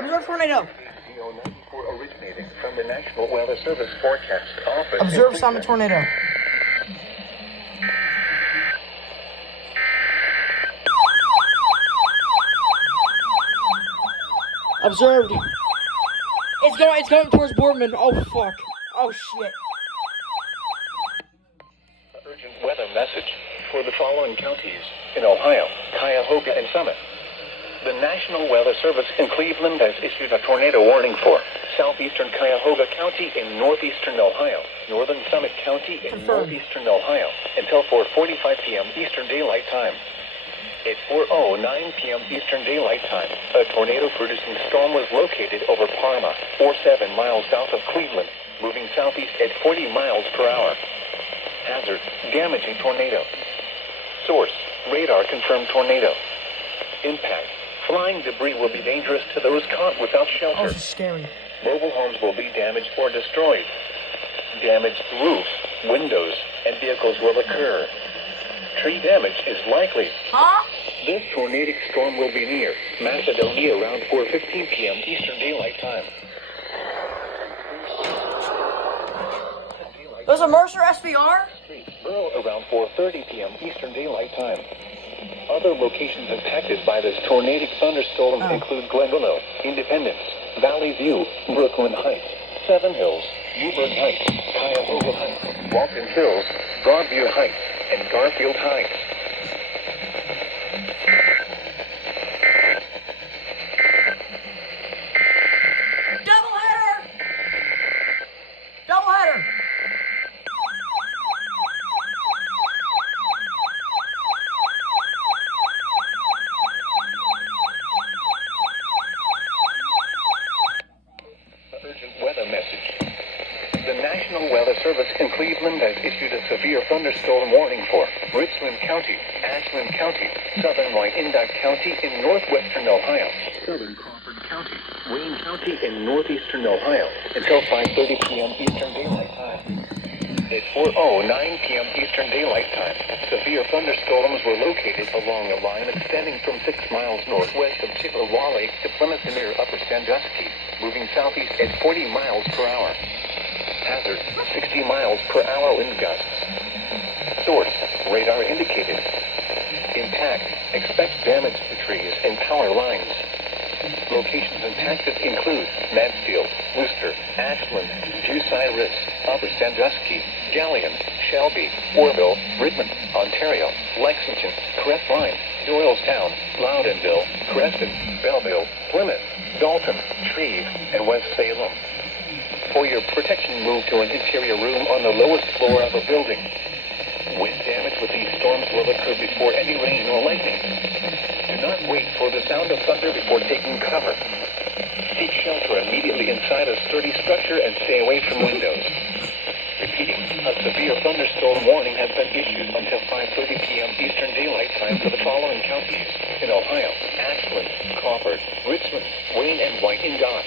Observe tornado. KDO94 originating from the National Weather Service Forecast Office. Observe summit tornado. Observed. It's going towards Boardman. Oh fuck. Oh shit. Urgent weather message for the following counties in Ohio, Cuyahoga, and Summit. The National Weather Service in Cleveland has issued a tornado warning for southeastern Cuyahoga County in northeastern Ohio, northern Summit County in northeastern Ohio, until 4:45 p.m. Eastern Daylight Time. At 4:09 p.m. Eastern Daylight Time, a tornado-producing storm was located over Parma, 47 miles south of Cleveland, moving southeast at 40 miles per hour. Hazard, damaging tornado. Source, radar-confirmed tornado. Impact, flying debris will be dangerous to those caught without shelter. Oh, this is scary. Mobile homes will be damaged or destroyed. Damaged roofs, windows, and vehicles will occur. Tree damage is likely. Huh? This tornadic storm will be near Macedonia around 4:15 p.m. Eastern Daylight Time. There's a Mercer SVR? Borough around 4:30 p.m. Eastern Daylight Time. Other locations impacted by this tornadic thunderstorm include Glenville, Independence, Valley View, Brooklyn Heights, Seven Hills, Newburgh Heights, Cuyahoga Heights, Walton Hills, Broadview Heights, and Garfield Heights. Doubleheader! Doubleheader! Urgent weather message. The National Weather Service in Cleveland has issued a severe thunderstorm warning for Richland County, Ashland County, southern Wyandotte County in northwestern Ohio, southern Crawford County, Wayne County in northeastern Ohio, until 5:30 p.m. Eastern Daylight Time. At 4:09 p.m. Eastern Daylight Time, severe thunderstorms were located along a line extending from 6 miles northwest of Chippewa Lake to Plymouth near Upper Sandusky, moving southeast at 40 miles per hour. Hazard, 60 miles per hour wind gusts. Source, radar indicated. Impact, expect damage to trees and power lines. Locations impacted include Mansfield, Worcester, Ashland, Bucyrus, Upper Sandusky, Galion, Shelby, Orville, Redmond, Ontario, Lexington, Crestline, Doylestown, Loudonville, Creston, Belleville, Plymouth, Dalton, Shreve, and West Salem. For your protection, move to an interior room on the lowest floor of a building. Wind damage with these storms will occur before any rain or lightning. Do not wait for the sound of thunder before taking cover. Seek shelter immediately inside a sturdy structure and stay away from windows. Repeating, a severe thunderstorm warning has been issued until 5:30 p.m. Eastern Daylight Time for the following counties in Ohio: Ashland, Crawford, Richmond, Wayne, and Wyandotte.